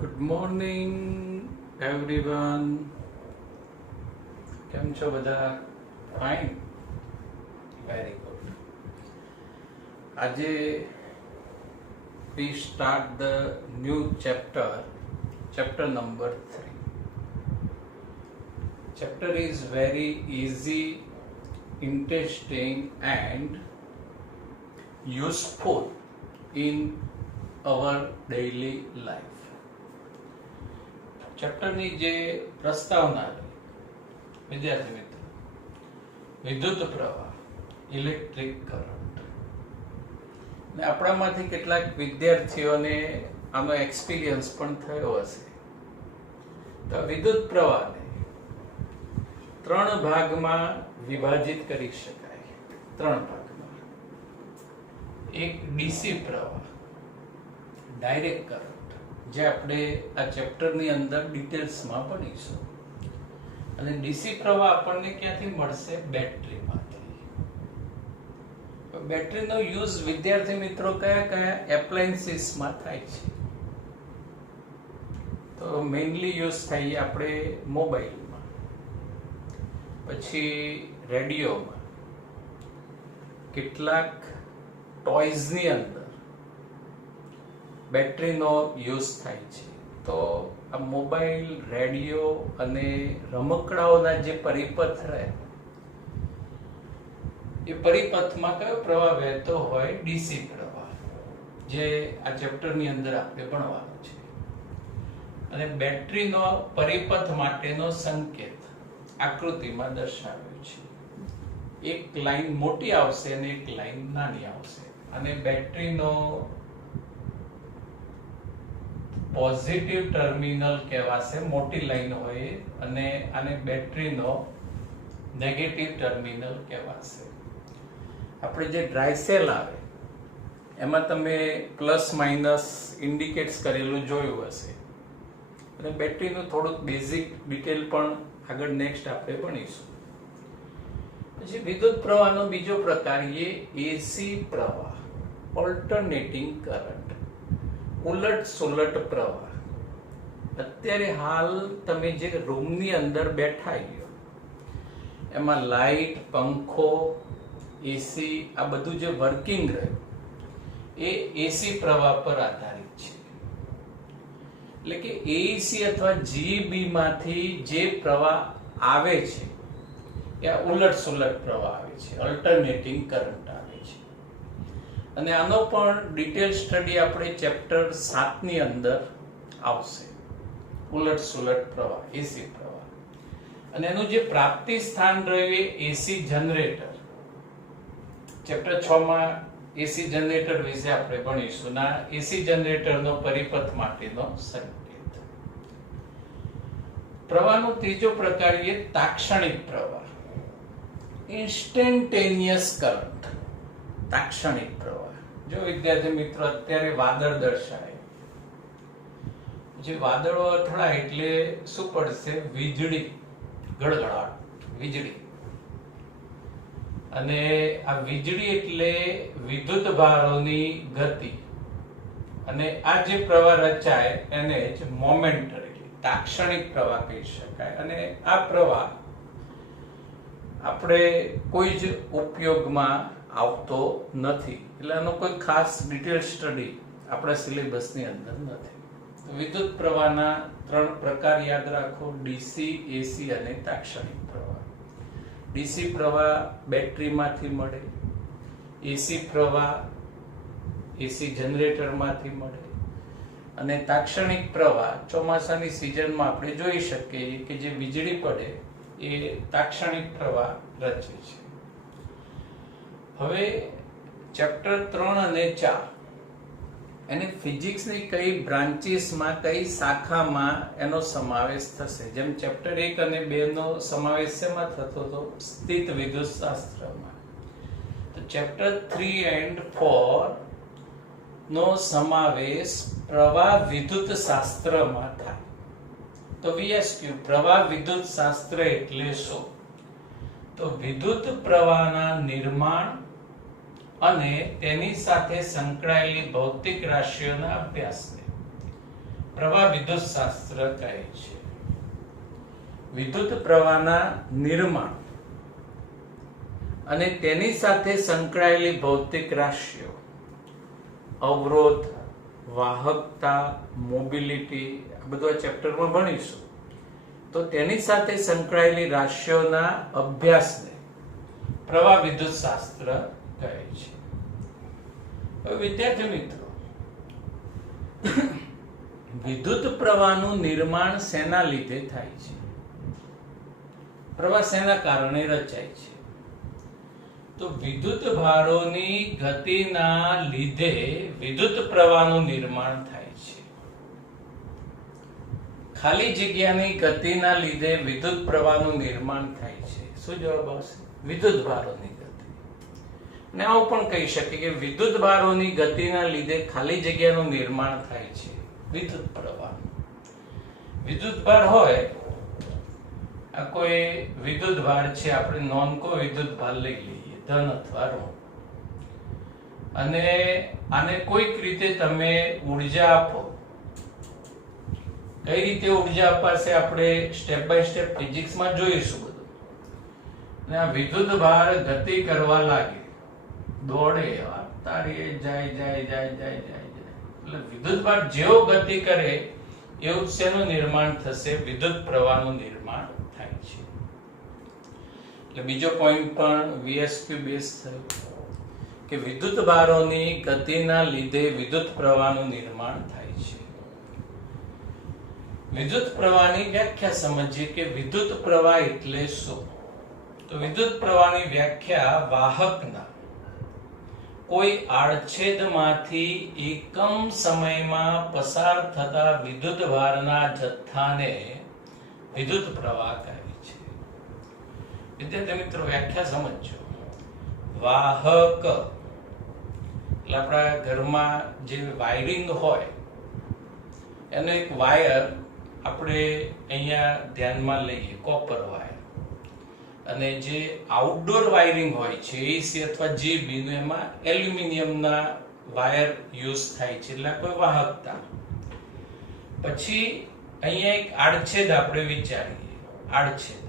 Good morning everyone. કેમ છો બધા? Fine, very good. આજે we start the new chapter number 3. Chapter is very easy, interesting and useful in our daily life. ચેપ્ટરની જે પ્રસ્તાવના વિદ્યાર્થી મિત્રો, વિદ્યુત પ્રવાહ, ઇલેક્ટ્રિક કરંટ. આપણામાંથી કેટલાક વિદ્યાર્થીઓને આનો એક્સપિરિયન્સ પણ થયો હશે. તો વિદ્યુત પ્રવાહને 3 ભાગમાં વિભાજિત કરી શકાય. 3 ભાગમાં. એક ડીસી પ્રવાહ, ડાયરેક્ટ કરંટ, જે આપણે આ ચેપ્ટરની અંદર ડિટેલ્સમાં ભણીશું. અને ડીસી પ્રવાહ આપણને ક્યાંથી મળશે? બેટરીમાંથી. બેટરીનો યુઝ વિદ્યાર્થી મિત્રો કયા કયા એપ્લાયન્સીસમાં થાય છે? તો મેઇનલી યુઝ થાય આપણે મોબાઈલમાં, પછી રેડિયોમાં, કેટલાક ટોયઝની અંદર બેટરીનો યુઝ થાય છે. તો આ મોબાઈલ, રેડિયો અને રમકડાઓના જે પરિપથ રહે, એ પરિપથમાં કયો પ્રવાહ વહેતો હોય? ડીસી પ્રવાહ, જે આ ચેપ્ટરની અંદર આપણે ભણવાનું છે. અને બેટરીનો પરિપથ માટેનો સંકેત આકૃતિમાં દર્શાવ્યો છે. એક લાઈન મોટી આવશે અને એક લાઈન નાની આવશે. અને બેટરીનો પોઝિટિવ ટર્મિનલ કહેવાશે, મોટી લાઈન હોય, અને આને બેટરીનો નેગેટિવ ટર્મિનલ કહેવાશે. આપણે જે ડ્રાય સેલ આવે એમાં તમે પ્લસ માઇનસ ઇન્ડિકેટ્સ કરેલું જોયું હશે. અને બેટરીનું થોડુંક બેઝિક ડિટેલ પણ આગળ નેક્સ્ટ આપણે ભણીશું. પછી વિદ્યુત પ્રવાહનો બીજો પ્રકાર એ એસી પ્રવાહ, ઓલ્ટરનેટિંગ કરંટ, ઉલટ સુલટ પ્રવાહ. અત્યારે હાલ તમે જે રૂમની અંદર બેઠા છો એમાં લાઇટ, પંખો, એસી, આ બધું જે વર્કિંગ રહ્યું એ એસી પ્રવાહ પર આધારિત છે. એટલે કે એસી અથવા જીબી માંથી જે પ્રવાહ આવે છે એ ઉલટ સુલટ પ્રવાહ આવે છે, અલ્ટરનેટિંગ કરંટ આવે છે. અને આનો પણ ડિટેલ સ્ટડી આપણે ચેપ્ટર 7 ની અંદર આવશે. ઉલટ સુલટ પ્રવાહ, એસી પ્રવાહ. અને એનું જે પ્રાપ્તિ સ્થાન રહ્યું એ એસી જનરેટર. ચેપ્ટર 6 માં એસી જનરેટર વિશે આપણે ભણીશું. ના એસી જનરેટરનો પરિપથ માટેનો સંકેત. પ્રવાહનો ત્રીજો પ્રકાર એ તાક્ષણિક પ્રવાહ, ઇન્સ્ટેન્ટેનિયસ કરંટ. તાક્ષણિક પ્રવાહ. જો વિદ્યાર્થી મિત્રો અત્યારે વાદળ દર્શાય, જે વાદળો અથડાય એટલે શું પડશે? વીજળી, ગડગડાટ, વીજળી. અને આ વીજળી એટલે વિદ્યુત ભારોની ગતિ. અને આ જે પ્રવાહ રચાય એને જ મોમેન્ટરી, તાક્ષણિક પ્રવાહ કહી શકાય. અને આ પ્રવાહ આપણે કોઈ જ ઉપયોગમાં આવતો નથી. એટલે આનો કોઈ ખાસ ડિટેલ સ્ટડી આપણા સિલેબસની અંદર નથી. વિદ્યુત પ્રવાહના 3 પ્રકાર યાદ રાખો: ડીસી, એસી અને તાક્ષણિક પ્રવાહ. ડીસી પ્રવાહ બેટરીમાંથી મળે, એસી પ્રવાહ એસી જનરેટરમાંથી મળે, અને તાક્ષણિક પ્રવાહ ચોમાસાની સિઝનમાં આપણે જોઈ શકીએ કે જે વીજળી પડે એ તાક્ષણિક પ્રવાહ રચે છે. હવે ચેપ્ટર 3 અને 4 એને ફિઝિક્સની કઈ બ્રાન્ચીસમાં, કઈ શાખામાં એનો સમાવેશ થશે? જેમ ચેપ્ટર 1 અને 2 નો સમાવેશ શેમાં થતો હતો? સ્થિત વિદ્યુત શાસ્ત્રમાં. તો ચેપ્ટર 3 and 4 નો સમાવેશ પ્રવાહ વિદ્યુત શાસ્ત્રમાં થાય. તો વીએસક્યુ, પ્રવાહ વિદ્યુત શાસ્ત્ર એટલે શું? તો વિદ્યુત પ્રવાહના નિર્માણ અને તેની સાથે સંકળાયેલી ભૌતિક રાશિઓના અભ્યાસને પ્રવાહ વિદ્યુત શાસ્ત્ર કહે છે. વિદ્યુત પ્રવાહના નિર્માણ અને તેની સાથે સંકળાયેલી ભૌતિક રાશિઓ, અવરોધ, વાહકતા, મોબિલિટી, આ બધું આ ચેપ્ટરમાં ભણીશું. તો તેની સાથે સંકળાયેલી રાશિઓના અભ્યાસને પ્રવાહ વિદ્યુત શાસ્ત્ર કહે છે. હવે વિદ્યાર્થી મિત્રો, વિદ્યુત પ્રવાહનું નિર્માણ શેના લીધે થાય છે? પ્રવાહ શેના કારણે રચાય છે? તો વિદ્યુત ભારોની ગતિના લીધે વિદ્યુત પ્રવાહનું નિર્માણ થાય છે. ખાલી જગ્યાની ગતિના લીધે વિદ્યુત પ્રવાહનું નિર્માણ થાય છે. શું જવાબ આવશે? વિદ્યુત ભારોની ગતિ. ને આવું પણ કહી શકે કે વિદ્યુત ભારોની ગતિના લીધે ખાલી જગ્યાનું નિર્માણ થાય છે. વિદ્યુત પ્રવાહ, વિદ્યુત ભાર હોય, આ કોઈ વિદ્યુત ભાર છે, આપણે નોન કો વિદ્યુત ભાર લઈ લઈએ, ધન અથવા ઋણ, અને આને કોઈક રીતે તમે ઉર્જા આપો. કઈ રીતે ઉર્જા અપાશે આપણે સ્ટેપ બાય સ્ટેપ ફિઝિક્સમાં જોઈશું બધું. અને આ વિદ્યુત ભાર ગતિ કરવા લાગે, દોડે, તારીએ જાય જાય જાય જાય જાય, એટલે વિદ્યુત ભાર જેવો ગતિ કરે એવું શેનું નિર્માણ થશે? વિદ્યુત પ્રવાહનું નિર્માણ થાય છે. એટલે બીજો પોઈન્ટ પણ VSQ બેઝ થયો કે વિદ્યુત ભારોની ગતિના લીધે વિદ્યુત પ્રવાહનું નિર્માણ થાય છે. વિદ્યુત પ્રવાહની વ્યાખ્યા સમજીએ કે વિદ્યુત પ્રવાહ એટલે શું? તો વિદ્યુત પ્રવાહની વ્યાખ્યા વાહકના કોઈ આડછેદમાંથી એકમ સમયમાં પસાર થતા વિદ્યુત ભારના જથ્થાને વિદ્યુત પ્રવાહ કહે છે. વિદ્યાર્થી મિત્રો, વ્યાખ્યા સમજો. વાહક એટલે આપણા ઘરમાં જે વાયરિંગ હોય એનો એક વાયર આપણે અહીંયા ધ્યાનમાં લઈએ, કોપર વાયર. અને જે આઉટડોર વાયરિંગ હોય છે AC અથવા GB નું, એમાં એલ્યુમિનિયમના વાયર યુઝ થાય છે, એટલે કોઈ વાહકતા. પછી અહીંયા એક આડછેદ આપણે વિચારીએ, આડછેદ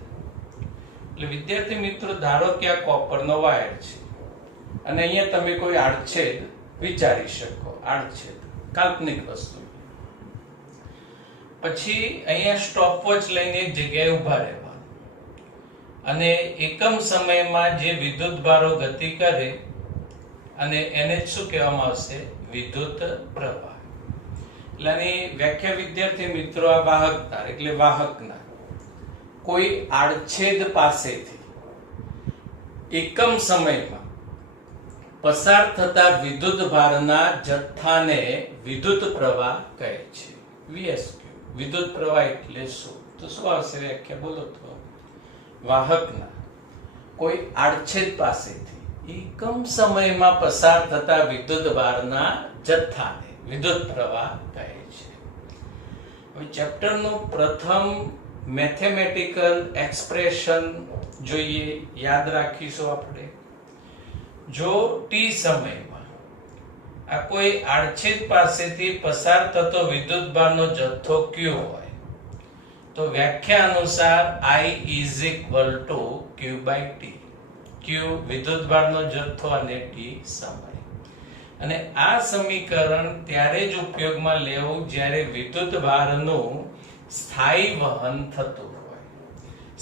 એટલે વિદ્યાર્થી મિત્રો, ધારો કે આ કોપરનો વાયર છે અને અહીંયા તમે કોઈ આડછેદ વિચારી શકો, આડછેદ કાલ્પનિક વસ્તુ. પછી અહીંયા સ્ટોપવોચ લઈને એક જગ્યાએ ઉભા રહેવા અને એકમ સમયમાં જે વિદ્યુત ભારો ગતિ કરે અને એને શું કહેવામાં આવશે? વિદ્યુત પ્રવાહ. એટલે આની વ્યાખ્યા વિદ્યાર્થી મિત્રો, આ વાહકતા એટલે વાહકના કોઈ આડછેદ પાસેથી એકમ સમયમાં પસાર થતા વિદ્યુત ભારના જથ્થાને વિદ્યુત પ્રવાહ કહે છે. VSQ, વિદ્યુત પ્રવાહ એટલે શું? તો શું આવશે વ્યાખ્યા? બોલો તો. વાહકના કોઈ આડછેદ પાસેથી એકમ સમયમાં પસાર થતા વિદ્યુત ભારના જથ્થાને વિદ્યુત પ્રવાહ કહે છે. હવે ચેપ્ટરનું પ્રથમ મેથેમેટિકલ એક્સપ્રેશન જોઈએ, યાદ રાખીશું આપણે. જો t સમયમાં આ કોઈ આડછેદ પાસેથી પસાર થતો વિદ્યુત ભારનો જથ્થો q હોય તો વ્યાખ્યા અનુસાર I is equal to q by t. q વિદ્યુત ભારનો જથ્થો અને t સમય. અને આ સમીકરણ ત્યારે જ ઉપયોગમાં લેવું જ્યારે વિદ્યુત ભારનું સ્થાયી વહન થતું હોય.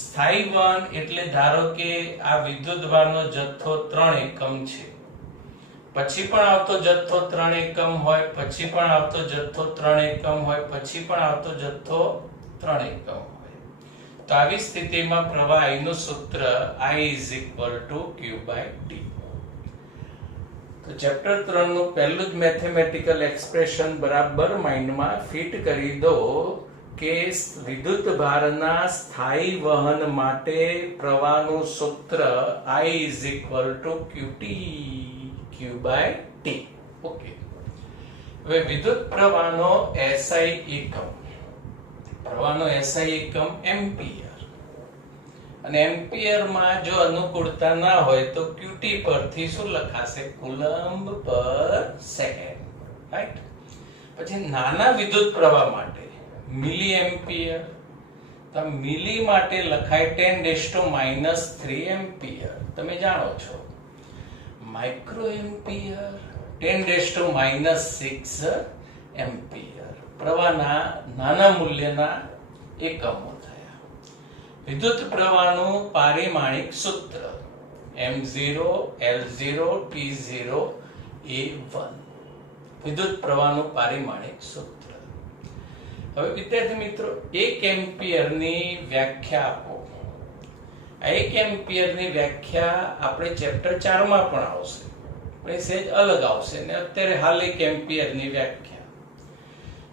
સ્થાયી વહન એટલે ધારો કે આ વિદ્યુત ભારનો જથ્થો 3 એકમ છે, પછી પણ આવતો જથ્થો 3 એકમ હોય, પછી પણ આવતો જથ્થો 3 એકમ હોય, પછી પણ આવતો જથ્થો 3 એકમ હોય. તો આવી સ્થિતિમાં પ્રવાહ I નું સૂત્ર I is equal to q by t. તો ચેપ્ટર 3 નું પહેલું જ મેથેમેટિકલ એક્સપ્રેશન બરાબર માઇન્ડમાં ફિટ કરી દો કે વિદ્યુત ભારના સ્થાયી વહન માટે પ્રવાહનું સૂત્ર I is equal to qt, q by t. Okay. હવે વિદ્યુત પ્રવાહનો SI એકમ, પ્રવાહનો SI એકમ એમ્પિયર, અને એમ્પિયરમાં જો અનુકૂળતા ના હોય તો qt પરથી શું લખાશે? કુલમ્બ પર સેકન્ડ, રાઈટ? પછી નાના વિદ્યુત પ્રવાહ માટે મિલી એમ્પિયર, તો મિલી માટે લખાય 10⁻³ એમ્પિયર, તમે જાણો છો. માઇક્રો એમ્પિયર 10⁻⁶ એમ્પિયર, પ્રવાહના નાના મૂલ્યના એકમો થયા. વિદ્યુત પ્રવાહનું પારિમાણિક સૂત્ર M0 L0 T0 A1, વિદ્યુત પ્રવાહનું પારિમાણિક સૂત્ર. હવે વિદ્યાર્થી મિત્રો, 1 એમ્પિયરની વ્યાખ્યા આપો. આ 1 એમ્પિયરની વ્યાખ્યા આપણે ચેપ્ટર 4 માં પણ આવશે, પણ સહેજ અલગ આવશે ને અત્યારે હાલ 1 એમ્પિયરની વ્યાખ્યા.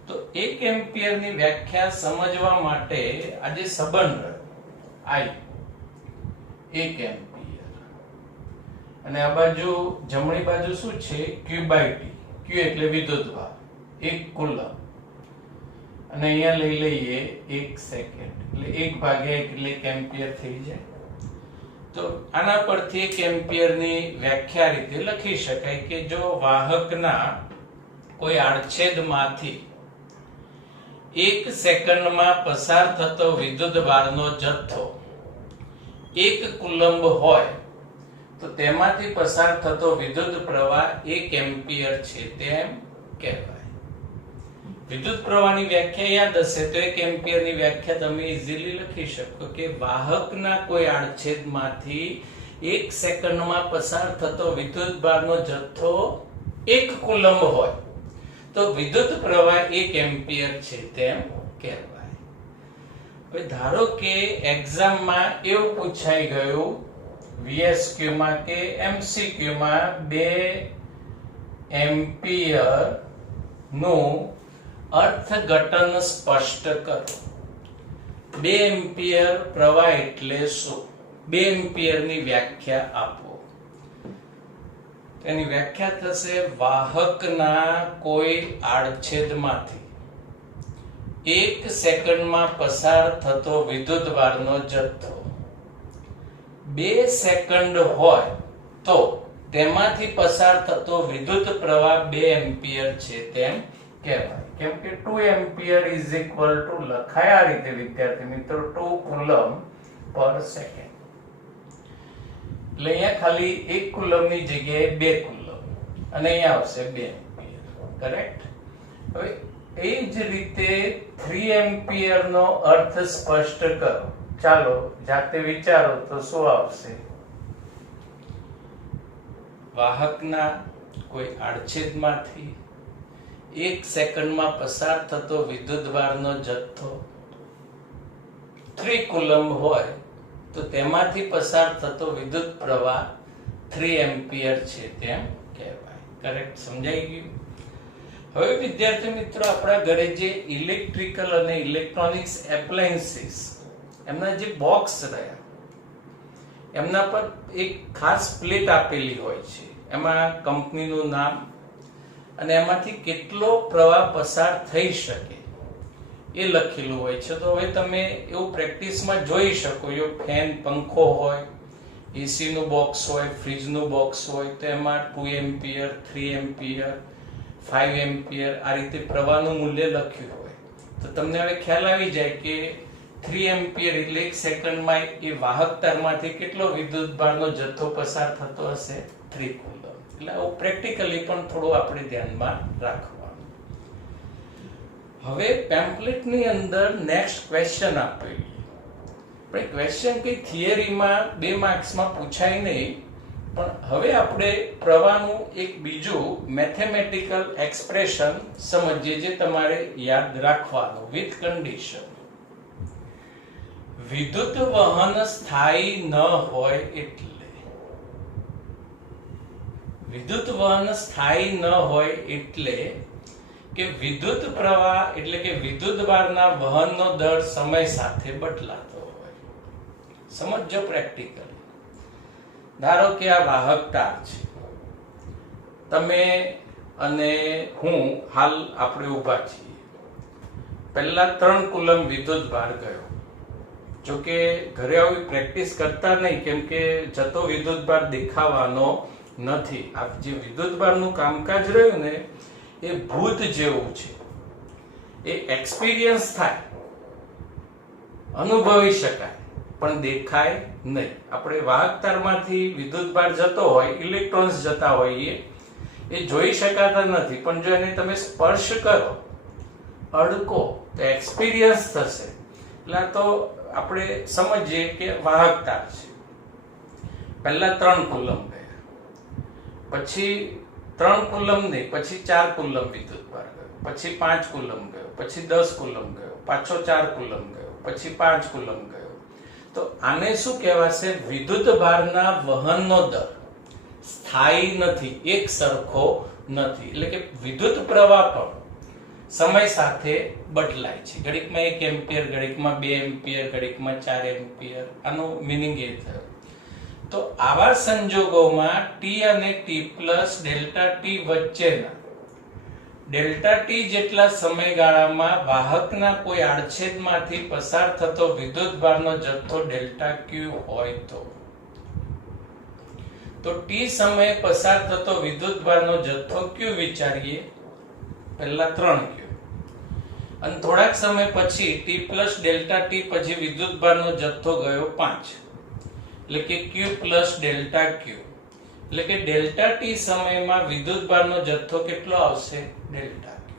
તો 1 એમ્પિયરની વ્યાખ્યા સમજવા માટે આજે સંબંધ I 1 એમ્પિયર, અને આ બાજુ જમણી બાજુ શું છે? Q/T. Q એટલે વિદ્યુતભાર, 1 કુલમ, અને અહીંયા લઈ લઈએ 1 સેકન્ડ, એટલે 1/1 એટલે 1 એમ્પિયર થઈ જાય. તો આના પરથી 1 એમ્પિયરની વ્યાખ્યા રીતે લખી શકાય કે જો વાહકના કોઈ આડછેદમાંથી 1 સેકન્ડમાં પસાર થતો વિદ્યુતભારનો જથ્થો 1 કુલંબ હોય તો તેમાંથી પસાર થતો વિદ્યુત પ્રવાહ 1 એમ્પિયર છે તેમ કહેવાય. વિદ્યુત પ્રવાહની વ્યાખ્યા યાદ હશે તો 1 એમ્પિયરની વ્યાખ્યા તમે ઈઝીલી લખી શકો કે વાહકના કોઈ આડછેદમાંથી 1 સેકન્ડમાં પસાર થતો વિદ્યુતભારનો જથ્થો 1 કુલંબ હોય તો વિદ્યુત પ્રવાહ 1 એમ્પિયર છે તેમ કહેવાય. હવે ધારો કે એક્ઝામમાં એવું પૂછાઈ ગયું VSQ માં કે MCQ માં 2 એમ્પિયર નું અર્થઘટન સ્પષ્ટ કરો. 2 એમ્પિયર પ્રવાહ એટલે શું? 2 એમ્પિયરની વ્યાખ્યા આપો. તેની વ્યાખ્યા થશે વાહકના કોઈ આડછેદમાંથી 1 સેકન્ડમાં પસાર થતો વિદ્યુતભારનો જથ્થો 2 સેકન્ડ હોય તો તેમાંથી પસાર થતો વિદ્યુત પ્રવાહ 2 એમ્પિયર છે તેમ કહેવાય. કેમ કે 2 એમ્પિયર ઇઝ ઇક્વલ ટુ લખાય આ રીતે વિદ્યાર્થી મિત્રો 2 કુલમ પર સેકન્ડ. એટલે અહીંયા ખાલી 1 કુલમની જગ્યાએ 2 કુલમ, અને અહીંયા આવશે 2 એમ્પિયર. કરેક્ટ? હવે એ જ રીતે 3 એમ્પિયર નો અર્થ સ્પષ્ટ કરો. ચાલો જાતે વિચારો તો શું આવશે? વાહકના કોઈ આડછેદમાંથી 1 સેકન્ડમાં પસાર થતો વિદ્યુતભારનો જથ્થો 3 કુલંબ હોય તો તેમાંથી પસાર થતો વિદ્યુત પ્રવાહ 3 એમ્પિયર છે તેમ કહેવાય. કરેક્ટ? સમજાઈ ગયું? હવે વિદ્યાર્થી મિત્રો, આપણા ઘરે જે ઇલેક્ટ્રિકલ અને ઇલેક્ટ્રોનિક્સ એપ્લાયન્સીસ એમના જે બોક્સ રહ્યા એમના પર એક ખાસ પ્લેટ આપેલી હોય છે, એમાં કંપનીનું નામ અને એમાંથી કેટલો પ્રવાહ પસાર થઈ શકે એ લખેલું હોય છે. તો હવે તમે એવું પ્રેક્ટિસમાં જોઈ શકો, જો ફેન પંખો હોય, એસી નું બોક્સ હોય, ફ્રીજ નું બોક્સ હોય તો એમાં 2 એમ્પિયર 3 એમ્પિયર 5 એમ્પિયર આ રીતે પ્રવાહનું મૂલ્ય લખ્યું હોય તો તમને હવે ખ્યાલ આવી જાય કે 3 એમ્પિયર એટલે 1 સેકન્ડમાં એ વાહક તારમાંથી કેટલો વિદ્યુતભારનો જથ્થો પસાર થતો હશે? 3 કુલમ. એટલે આવું પ્રેક્ટિકલી પણ થોડું આપણે ધ્યાનમાં રાખવાનું. હવે પેમ્પલેટની અંદર નેક્સ્ટ ક્વેશ્ચન આપેલી, પણ ક્વેશ્ચન કઈ થિયરીમાં 2 માર્ક્સમાં પૂછાય નહીં, પણ હવે આપણે પ્રવાહનું એક બીજું મેથેમેટિકલ એક્સપ્રેશન સમજીએ જે તમારે યાદ રાખવાનું વિથ કન્ડિશન. વિદ્યુત વહન સ્થાયી ન હોય એટલે, વિદ્યુત વહન સ્થાયી ન હોય એટલે કે વિદ્યુત પ્રવાહ એટલે કે વિદ્યુતભારના વહનનો દર સમય સાથે બદલાતો હોય. સમજો પ્રેક્ટિકલી. ધારો કે આ વાહક તાર છે, તમે અને હું હાલ આપણે ઊભા છીએ. પહેલા 3 કુલમ વિદ્યુતભાર ગયો. જો કે ઘરે આવી પ્રેક્ટિસ કરતા નહીં, કેમ કે જતો વિદ્યુતભાર દેખાવાનો નથી. આ જે વિદ્યુતભારનું કામકાજ રહ્યું ને એ ભૂત જેવું છે, એ એક્સપિરિયન્સ થાય, અનુભવી શકાય, પણ દેખાય નહીં. આપણે વાહક તારમાંથી વિદ્યુતભાર જતો હોય, ઇલેક્ટ્રોન્સ જતા હોઈએ, એ જોઈ શકાતા નથી, પણ જો એને તમે સ્પર્શ કરો, અડકો, તો એક્સપિરિયન્સ થશે. એટલે તો આપણે સમજીએ કે વાહક તાર છે. પહેલા 3 કુલમ ગયા, પછી 3 કુલમ નહીં, પછી 4 કુલમ વિદ્યુતભાર ગયો, પછી 5 કુલમ ગયો, પછી 10 કુલમ ગયો, પાછો 4 કુલમ ગયો, પછી 5 કુલમ ગયો. તો આને શું કહેવાશે? વિદ્યુતભારના વહનનો દર સ્થાયી નથી, એક સરખો નથી. એટલે કે વિદ્યુત પ્રવાહ પણ સમય સાથે બદલાય છે. ઘડીકમાં 1 એમ્પિયર, ઘડીકમાં 2 એમ્પિયર, ઘડીકમાં 4 એમ્પિયર. આનો મિનિંગ એ થયો. તો આવા સંજોગોમાં T અને T પ્લસ ડેલ્ટા T વચ્ચેના ડેલ્ટા T જેટલા સમયગાળામાં વાહકના કોઈ આડછેદમાંથી પસાર થતો વિદ્યુતભારનો જથ્થો ડેલ્ટા Q હોય તો T સમયે પસાર થતો વિદ્યુતભારનો જથ્થો Q વિચારીએ. પહેલા 3Q, અને થોડાક સમય પછી T પ્લસ ડેલ્ટા T પછી વિદ્યુતભારનો જથ્થો ગયો 5, એટલે કે Q પ્લસ ડેલ્ટા Q. એટલે કે ડેલ્ટા T સમયમાં વિદ્યુતભારનો જથ્થો કેટલો આવશે? Delta Q.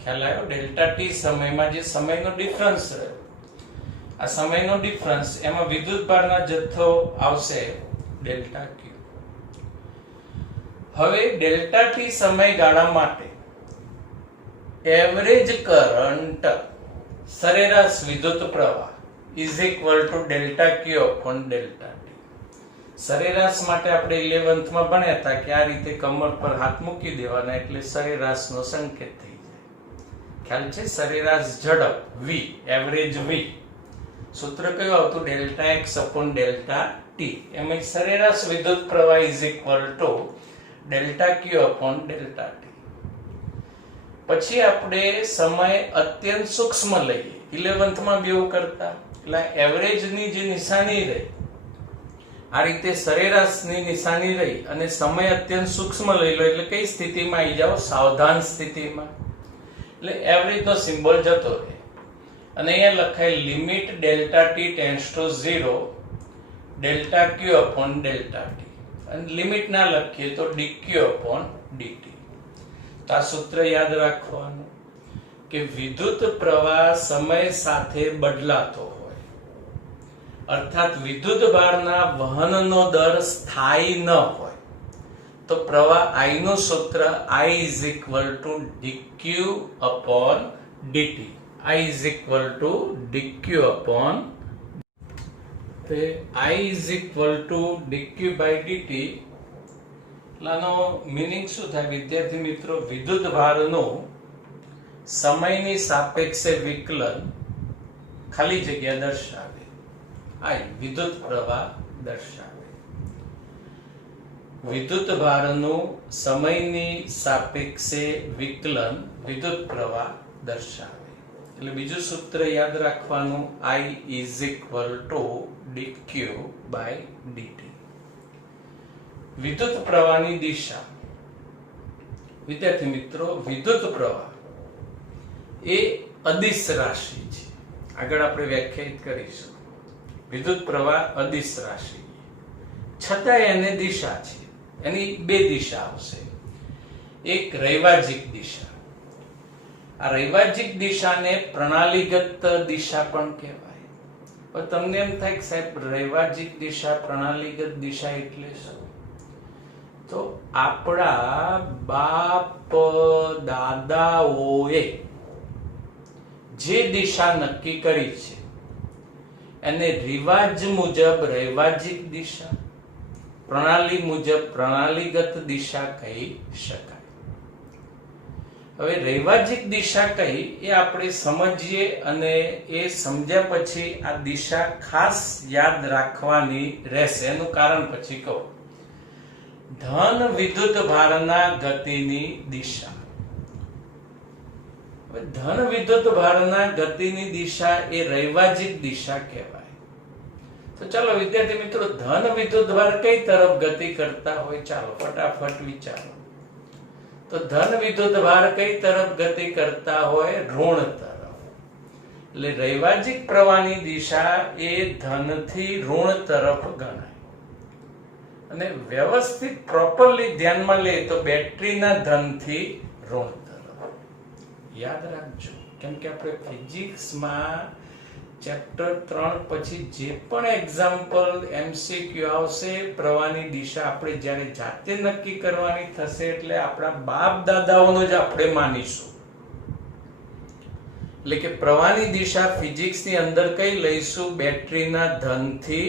ખ્યાલ આવ્યો? ડેલ્ટા T સમયમાં જે સમયનો ડિફરન્સ રહ્યો, આ સમયનો ડિફરન્સ, એમાં વિદ્યુતભારના જથ્થો આવશે ડેલ્ટા Q. હવે ડેલ્ટા T સમયગાળા માટે એવરેજ કરંટ, સરેરાશ વિદ્યુત પ્રવાહ is equal to delta Q upon delta T. સરેરાશ માટે આપણે 11th માં ભણ્યા હતા કે આ રીતે કમર પર હાથ મૂકી દેવાના એટલે સરેરાશનો સંકેત થઈ જાય. ખ્યાલ છે? સરેરાશ ઝડપ v, એવરેજ v. સૂત્ર કયું આવતું? Delta x upon delta t. એમાં સરેરાશ વિદ્યુત પ્રવાહ is equal to delta Q upon delta t. પછી આપણે સમય અત્યંત સૂક્ષ્મ લઈએ. 11th માં બેવ કરતા, એટલે એવરેજ ની જે નિશાની રહી, આ રીતે સરેરાશની નિશાની રહી અને સમય અત્યંત સૂક્ષ્મ લઈ લો, એટલે કઈ સ્થિતિમાં આવી જાઓ? સાવધાન સ્થિતિમાં. એટલે એવરેજ નો સિમ્બોલ જતો રહે. અને અહીંયા લખાય limit delta T tends to 0 delta Q upon delta T. અને લિમિટ ના લખીએ તો dq અપોન dt. તો આ સૂત્ર યાદ રાખવાનું કે વિદ્યુત પ્રવાહ સમય સાથે બદલાતો હોય, અર્થાત વિદ્યુતભારના વહનનો દર સ્થાયી ન હોય, તો પ્રવાહ I નું સૂત્ર I is equal to dq upon dt. I is equal to dq upon I is equal to dq by dt. આનો મીનિંગ શું થાય વિદ્યાર્થી મિત્રો? વિદ્યુતભારનું સમયની સાપેક્ષે વિકલન ખાલી જગ્યા દર્શાવે, I વિદ્યુત પ્રવાહ દર્શાવે. વિદ્યુતભારનું સમયની સાપેક્ષે વિકલન વિદ્યુત પ્રવાહ દર્શાવે. એટલે બીજું સૂત્ર યાદ રાખવાનું, I is equal to dq by dt. વિદ્યુત પ્રવાહની દિશા. વિદ્યાર્થી મિત્રો, વિદ્યુત પ્રવાહ એ અદિશ રાશિ છે. આગળ આપણે વ્યાખ્યાયિત કરીશું. વિદ્યુત પ્રવાહ અદિશ રાશિ, છતાં એને દિશા છે. એની 2 દિશા આવશે. એક રૈવાજિક દિશા. આ રૈવાજિક દિશાને પ્રણાલીગત દિશા પણ કહેવાય. પણ તમને એમ થાય કે સાહેબ રૈવાજિક દિશા, પ્રણાલીગત દિશા એટલે શું? તો આપણા બાપ દાદાઓએ જે દિશા નક્કી કરી છે એને રિવાજ મુજબ રૈવાજિક દિશા, પ્રણાલી મુજબ પ્રણાલીગત દિશા કહી શકાય. હવે રૈવાજિક દિશા કઈ એ આપણે સમજીએ, અને એ સમજ્યા પછી આ દિશા ખાસ યાદ રાખવાની રહેશે. એનું કારણ પછી કહું. ધન વિદ્યુતભારના ગતિની દિશા. ધન વિદ્યુતભારના ગતિની દિશા એ રૈવાજિક દિશા કહેવાય. તો ચાલો વિદ્યાર્થી મિત્રો, ધન વિદ્યુતભાર કઈ તરફ ગતિ કરતા હોય? ચાલો ફટાફટ વિચારો. તો ધન વિદ્યુતભાર કઈ તરફ ગતિ કરતા હોય? ઋણ તરફ. એટલે રૈવાજિક પ્રવાહની દિશા એ ધનથી ઋણ તરફ ગણાય. અને વ્યવસ્થિત પ્રોપરલી ધ્યાનમાં લે તો બેટરીના ધનથી ઋણ તરફ. યાદ રાખજો, કેમ કે આપણે ફિઝિક્સમાં ચેપ્ટર 3 પછી જે પણ એક્ઝામ્પલ એમસીક્યુ આવશે, પ્રવાહની દિશા આપણે જ્યારે જાતે નક્કી કરવાની થશે, એટલે આપણા બાપ દાદાઓનો જ આપણે માનીશું. એટલે કે પ્રવાહની દિશા ફિઝિક્સની અંદર કઈ લઈશું? બેટરીના ધનથી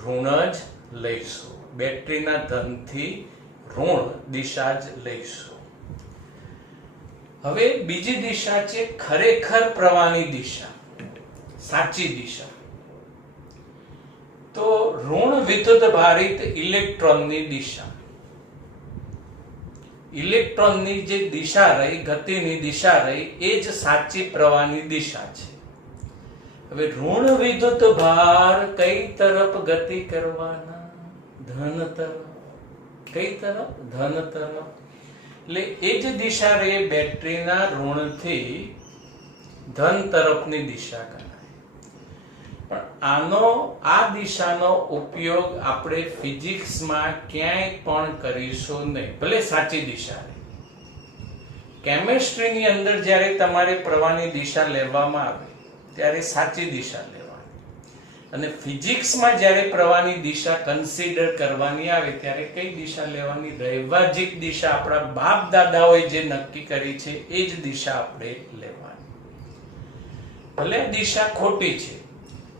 ઋણ જ લઈશું. બેટરીના ધનથી ઋણ દિશા જ લઈશું. હવે બીજી દિશા છે ખરેખર પ્રવાહની દિશા, સાચી દિશા. તો ઋણ વિદ્યુત ભારિત ઇલેક્ટ્રોનની દિશા. ઇલેક્ટ્રોનની જે દિશા રહી, ગતિની દિશા રહી, એ જ સાચી પ્રવાહની દિશા છે. હવે ઋણ વિદ્યુત ભાર કઈ તરફ ગતિ કરવાના? ધન તરફ. કઈ તરફ? ધન તરફ. એટલે એ જ દિશા રહી બેટરીના ઋણથી ધન તરફની દિશા ગણાય. પણ આ દિશાનો ઉપયોગ આપણે ફિઝિક્સમાં ક્યાંય પણ કરીશું નહીં, ભલે સાચી દિશા રહે. કેમિસ્ટ્રીની અંદર જ્યારે તમારે પ્રવાહની દિશા લેવામાં આવે ત્યારે સાચી દિશા લેવાની, અને ફિઝિક્સમાં જ્યારે પ્રવાહની દિશા કન્સિડર કરવાની આવે ત્યારે કઈ દિશા લેવાની? રૈવાજિક દિશા. આપણા બાપ દાદાઓએ જે નક્કી કરી છે એ જ દિશા આપણે લેવાની. ભલે દિશા ખોટી છે,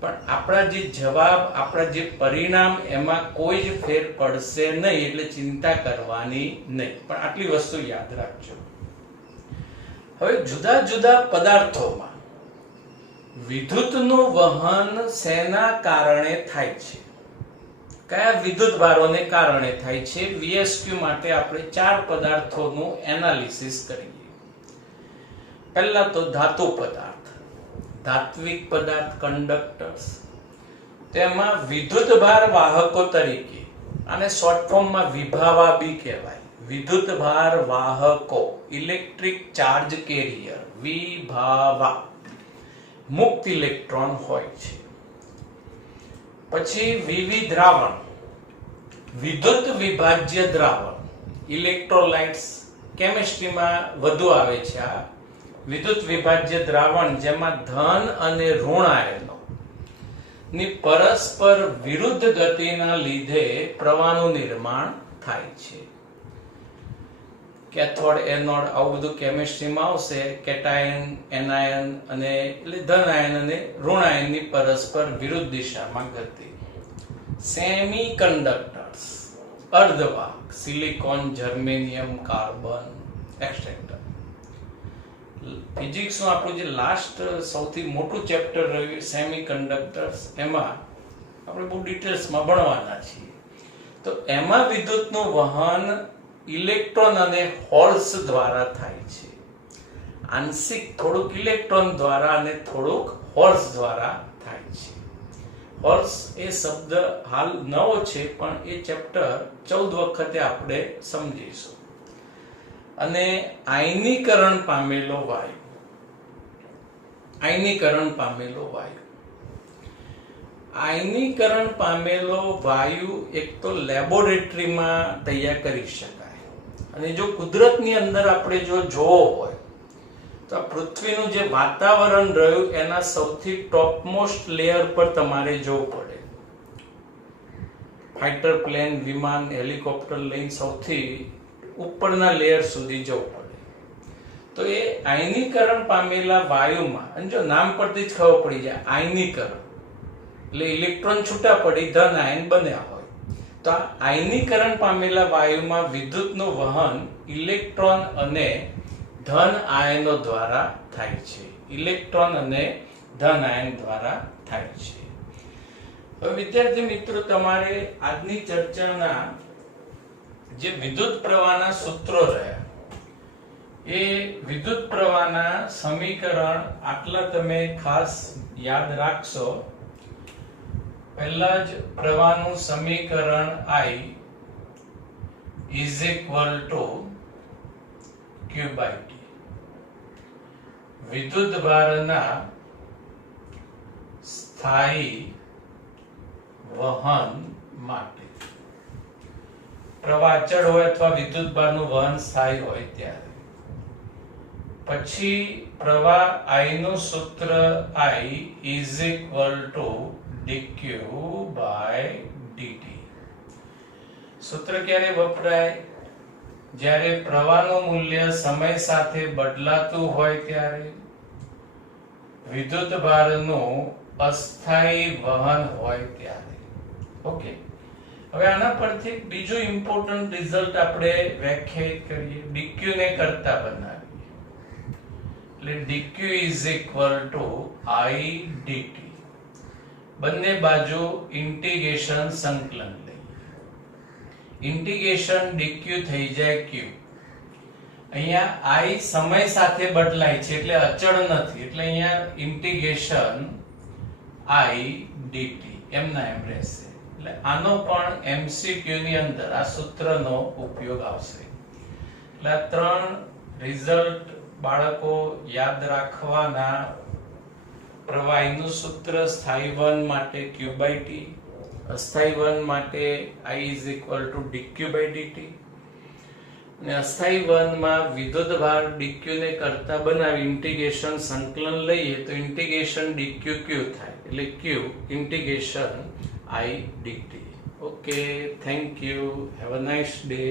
પણ આપણા જે જવાબ, આપણા જે પરિણામ, એમાં કોઈ જ ફેર પડશે નહીં, એટલે ચિંતા કરવાની નહીં. પણ આટલી વસ્તુ યાદ રાખજો. હવે જુદા જુદા પદાર્થોમાં વિદ્યુતનું વહન શેના કારણે થાય છે? કયા વિદ્યુત ભારોને કારણે થાય છે? વીએસક્યુ માટે આપણે 4 પદાર્થોનું એનાલિસિસ કરીએ. પહેલા તો ધાતુ પદાર્થ, ધાત્વિક પદાર્થ, કંડક્ટર્સ. તેમાં વિદ્યુત ભાર વાહકો તરીકે, આને શોર્ટ ફોર્મમાં વિભાવા બી કહેવાય. વિદ્યુત ભાર વાહકો, ઇલેક્ટ્રિક ચાર્જ કેરિયર, વિભાવા, મુક્ત ઇલેક્ટ્રોન હોય છે. પછી વિવિધ દ્રાવણ, વિદ્યુત વિભાજ્ય દ્રાવણ, ઇલેક્ટ્રોલાઇટ્સ. કેમિસ્ટ્રીમાં વધુ આવે છે આ વિદ્યુત વિભાજ્ય દ્રાવણ, જેમાં ધન અને ઋણ આયનો ની પરસ્પર વિરુદ્ધ ગતિના લીધે પ્રવાહનું નિર્માણ થાય છે. કેથોડ, એનોડ, આવું બધું કેમિસ્ટ્રીમાં આવશે. કેટાયન, એનાયન અને એટલે ધન આયન અને ઋણ આયનની પરસ્પર વિરુદ્ધ દિશામાં ગતિ. સેમી કંડક્ટર્સ, અર્ધવાહક, સિલિકોન, જર્મેનિયમ, કાર્બન, એક્સેટ્રા. ફિઝિક્સનું આપણું જે લાસ્ટ સૌથી મોટું ચેપ્ટર રહ્યું સેમી કંડક્ટર્સ, એમાં આપણે બહુ ડિટેલ્સમાં ભણવાના છીએ. તો એમાં વિદ્યુતનું વહન ઇલેક્ટ્રોન અને હોલ્સ દ્વારા થાય છે. આંશિક થોડુંક ઇલેક્ટ્રોન દ્વારા અને થોડુંક હોલ્સ દ્વારા થાય છે. હોલ્સ એ શબ્દ હાલ નવો છે, પણ એ ચેપ્ટર 14 વખતે આપણે સમજીશું. અને આયનીકરણ પામેલો વાયુ, આયનીકરણ પામેલો વાયુ. આયનીકરણ પામેલો વાયુ એક તો લેબોરેટરીમાં તૈયાર કરી શકાય, અને જો કુદરતની અંદર આપણે જો જોવો હોય તો પૃથ્વીનું જે વાતાવરણ રહ્યું એના સૌથી ટોપમોસ્ટ લેયર પર તમારે જવું પડે. ફાઇટર પ્લેન, વિમાન, હેલિકોપ્ટર લઈને સૌથી ઉપરના લેયર સુધી જવું પડે. તો એ આયનીકરણ પામેલા વાયુમાં, અને જો નામ પરથી જ ખબર પડી જાય, આયનીકરણ એટલે ઇલેક્ટ્રોન છૂટા પડી ધન આયન બન્યા હોય. તો આ આયનીકરણ પામેલા વાયુમાં વિદ્યુતનું વહન ઇલેક્ટ્રોન અને ધન આયનો દ્વારા થાય છે. ઇલેક્ટ્રોન અને ધન આયન દ્વારા થાય છે. હવે વિદ્યાર્થી મિત્રો, તમારે આજની ચર્ચાના જે વિદ્યુત પ્રવાહના સૂત્રો રહ્યા, એ વિદ્યુત પ્રવાહના સમીકરણ આટલા તમે ખાસ યાદ રાખશો. પહેલા જ પ્રવાહનું સમીકરણ I is equal to dq by t વિદ્યુતભારના સ્થાયી વહન માટે પ્રવાહ અચળ હોય અથવા વિદ્યુતભારનું વહન સ્થાયી હોય ત્યારે પછી પ્રવાહ I નું સૂત્ર I is equal to dq by dt. સૂત્ર ક્યારે વપરાય? જ્યારે પ્રવાહનું મૂલ્ય સમય સાથે બદલાતું હોય ત્યારે, વિદ્યુતભારનું અસ્થાયી વહન હોય ત્યારે. ઓકે, હવે આના પરથી એક બીજું ઇમ્પોર્ટન્ટ રિઝલ્ટ આપણે વ્યાખ્યાયિત કરીએ, dq ને કરતા બનાવીએ. એટલે dq is equal to I dt. બંને બાજુ ઇન્ટિગ્રેશન સંકલન લઈએ. ઇન્ટિગ્રેશન dq થઈ જાય q. અહીંયા I સમય સાથે બદલાય છે એટલે અચળ નથી, એટલે અહીંયા ઇન્ટિગ્રેશન I dt એમના એમ રહેશે. એટલે આનો પણ MCQ ની અંદર આ સૂત્રનો ઉપયોગ આવશે. એટલે આ ત્રણ રિઝલ્ટ બાળકો યાદ રાખવાના. પ્રવાહીનું સૂત્ર સ્થાયી વહન માટે q by t, અસ્થાયી વહન માટે I is equal to dq by dt, અને અસ્થાયી વહનમાં વિદ્યુતભાર dq ને કરતા બનાવી ઇન્ટિગ્રેશન સંકલન લઈએ તો ઇન્ટિગ્રેશન dq q થાય, એટલે q integration I dt. Okay, thank you, have a nice day.